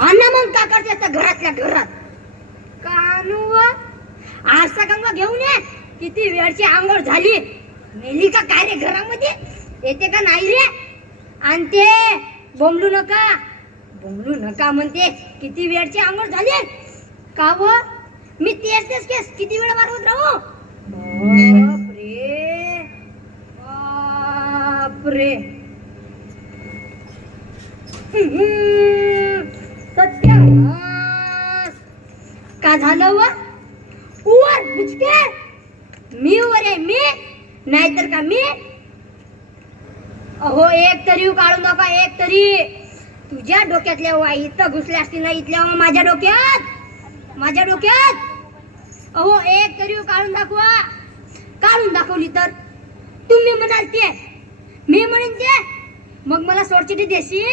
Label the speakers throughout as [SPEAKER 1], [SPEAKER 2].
[SPEAKER 1] अण्णा मग का करते घरातल्या घरात? कानू आरसा गंगा घेऊन ये. किती वेळची आंघोळ झाली. मेली का काय रे घरामध्ये? येते का नाही रे? आणि ते बोंबलू नका. बोंबलू नका म्हणते. किती वेळची आंघोळ झाली? का व? मी तेच तेच केस. किती वेळ मारवत राहू? का झालं वर उवर मी वर आहे मी. नाहीतर का मी? अहो एक तरी काढून नका एक तरी. तुझ्या डोक्यातल्या वा इथं घुसल्या असतील ना इथल्या वा माझ्या डोक्यात? माझ्या डोक्यात? अहो एक तरी काढून दाखवा. काढून दाखवली तर. तुम्ही म्हणाल ते. मी म्हणेन ते. मग मला सोडचिठी देशील?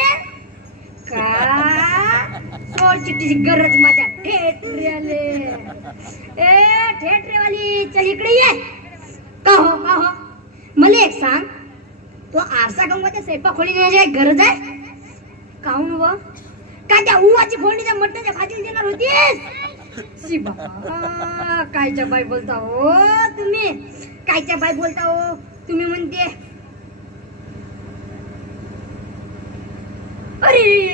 [SPEAKER 1] का? सोडचिठीची गरज माझ्या ठेटऱ्याले. ए ठेटरेवाली चल इकडे ये. का हो का हो? मला एक सांग. तो आरसा गंगाच्या स्वयंपाक खोली नेण्याची गरज आहे? काहून हो व का त्या उवाची फोडणी त्या मटणाच्या भाजीला देणार होतीस? कायच्या बाय बोलता हो तुम्ही? कायच्या बाय बोलता हो तुम्ही म्हणते? अरे!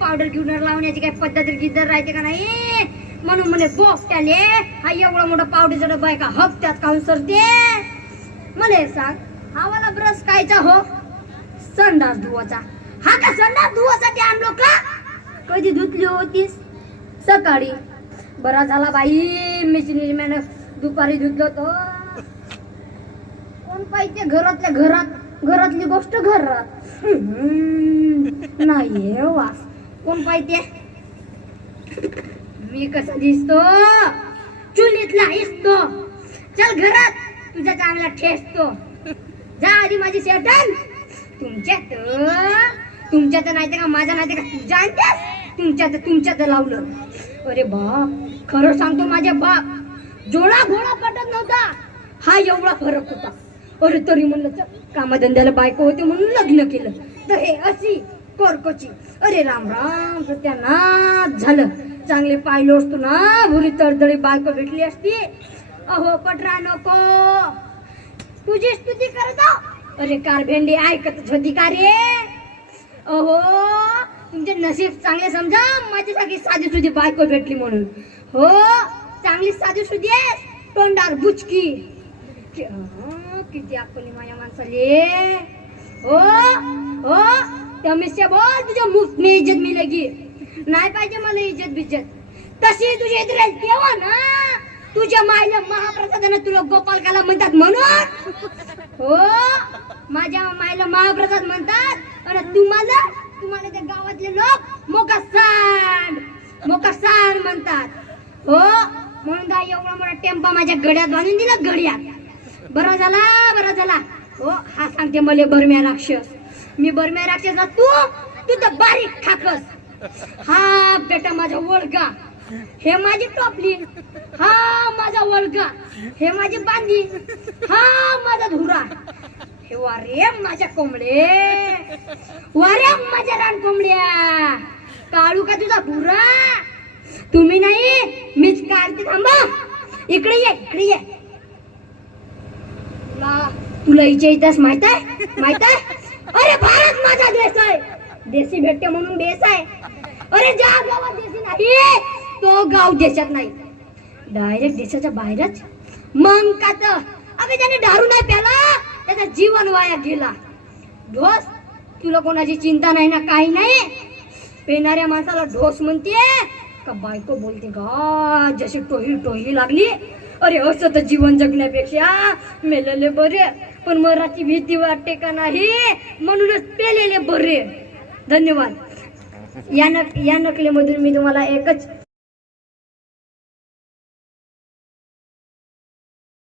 [SPEAKER 1] पावडर घेऊन लावण्याची काही पद्धत गिद्धर राहते का नाही? म्हणून म्हणे बोकट्याले हा एवढा मोठा पावडरचा डब्बा आहे का हप्त्यात काऊन सरते. मला सांग हा वाला ब्रश कायचा हो संडास धुवाचा. हा का संडास धुवासाठी आणलो का कधी धुतली होतीस? सकाळी. बरा झाला बाई मिशिनी मॅन दुपारी धुतलं तो कोण पाहिजे घरातल्या घरात घरातली गोष्ट घरात. नाही हे वास. कोण पाहिजे? मी कसा दिसतो? चुलीतला हिसतो चल घरात तुझ्या चांगला ठेसतो जा आधी माझी शेटन तुमच्यात तर नाही का माझ्या नाही का तुझ्या तर तुमच्या तर लावलं. अरे बाप खरं सांगतो माझ्या बाप जोडा घोडा पटत नव्हता. हा एवढा फरक होता. अरे तरी म्हणलं चल बायको होते म्हणून लग्न केलं. तर हे अशी कोरकोची. अरे राम राम सत्यानाश झालं. चांगले पाहिलो असतो ना भुरी तडतडी बायको भेटली असती. अहो पटरा नको. तुझी स्तुती करत अरे कार भेंडी ऐकतच होती का रे? अहो तुमचे नशीब चांगले समजा माझ्यासाठी साधी सुधी बायको भेटली म्हणून. हो चांगली साधी सुधी आहेस तोंडार बुचकी. किती आपली माझ्या माणसाले. हो हो त्या से बोल तुझ्या मुफ्त मी इज्जत मिलेगी नाही पाहिजे मला इज्जत बिज्जत. तशी तुझ्या इथे राहील तेव्हा ना तुझ्या मायला महाप्रसादानं तुला गोपालकाला म्हणतात म्हणून. हो माझ्या मायला महाप्रसाद म्हणतात. आणि तुम्हाला तुम्हाला त्या गावातले लोक मोकासांड मोकासांड म्हणतात. हो म्हणून दा एवढा मोठा टेम्पा माझ्या गड्यात बांधून दिला गड्यात बरं झाला बरं झाला. हो हा सांगते मला बरम्या राक्षस. मी बरम्या राक्षसा तू तू तर बारीक ठाकस हा बेटा माझा वळगा. हे माझी टोपली. हा माझा वळगा. हे माझी बांधी. हा माझा धुरा. हे वारे माझ्या कोंबडे वारे माझ्या रान कोंबड्या. काळू का तुझा भुरा? तुम्ही नाही? मीच काढते थांबा. इकडे ये इकडे ये. तुला तुला हिच्या इतिहास माहीत आहे? माहीत आहे? अरे भारत माझा देश आहे. देशी भेटते म्हणून देश आहे. अरे ज्या गावात देशी नाही तो गाव देशात नाही. डायरेक्ट देशाच्या बाहेरच. मग का तर? अबे त्याने दारू नाही प्याला त्याचा जीवन वाया गेला. ढोस तुला कोणाची चिंता नाही ना काही नाही? पेणाऱ्या माणसाला ढोस म्हणते का बायको बोलते गा जशी टोही टोही लागली अरे असं तर जीवन जगण्यापेक्षा मेलेले बरे पण मराठी भीती वाटते का नाही? म्हणूनच पेलेले बरे. धन्यवाद. या नक या नकलेमधून मी तुम्हाला एकच